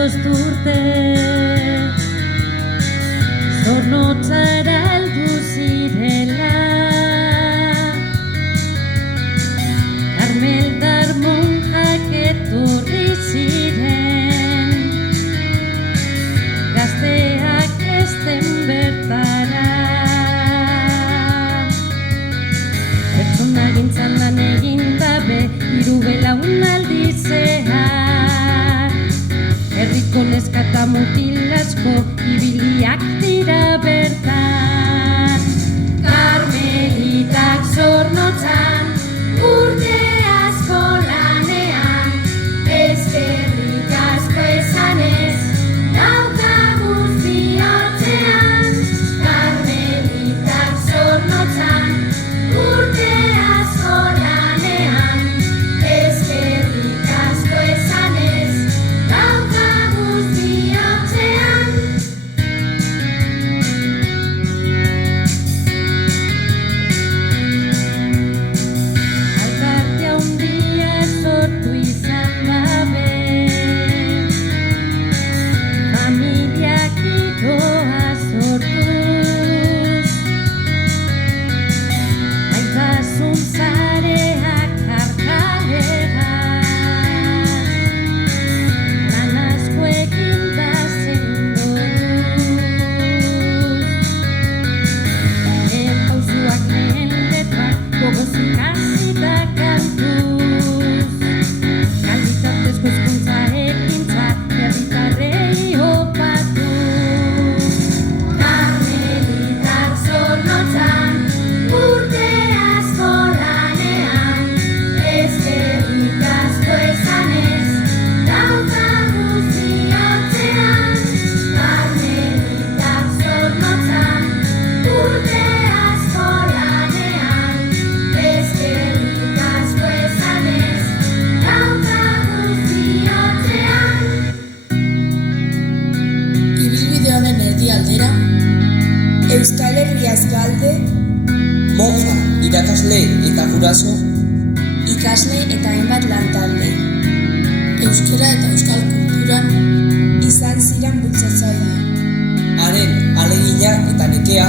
bost urte Zornotzara heldu zirela Karmeldar monjak etorri ziren Gazteak ezten bertara Pertsonagintzan lan egin dabe hiru belaunaldi zehar Herriko neska eta mutil asko ibiliak dira bertan Karmelitak Zornotzan urte asko lanean Eskerrik asko esanez daukaguz bihotzean Karmelitak Zornotzan urte asko lanean Eskerrik asko esanez daukaguz bihotzean Alkate handia sortu izan gabe Familiak giroa sortuz Maitasun zareak karkalera Lan asko egin da sendotuz Pausuak lehen letrak gogoz ikasi da kantuz Kalitatezko hezkuntza ekintza herritarrei opatuz Karmelitak Zornotzan urte asko lanean Eskerrik asko esanez daukaguz bihotzean Karmelitak Zornotzan urte asko lanean Eskerrik asko esanez daukaguz bihotzean Ibilbide honen erdialdera, Euskal Herriaz galde, Monja, irakasle eta guraso, ikasle eta hainbat lantalde, euskara eta euskal kulturan izan ziren bultzatzaile. haren ahalegina eta nekea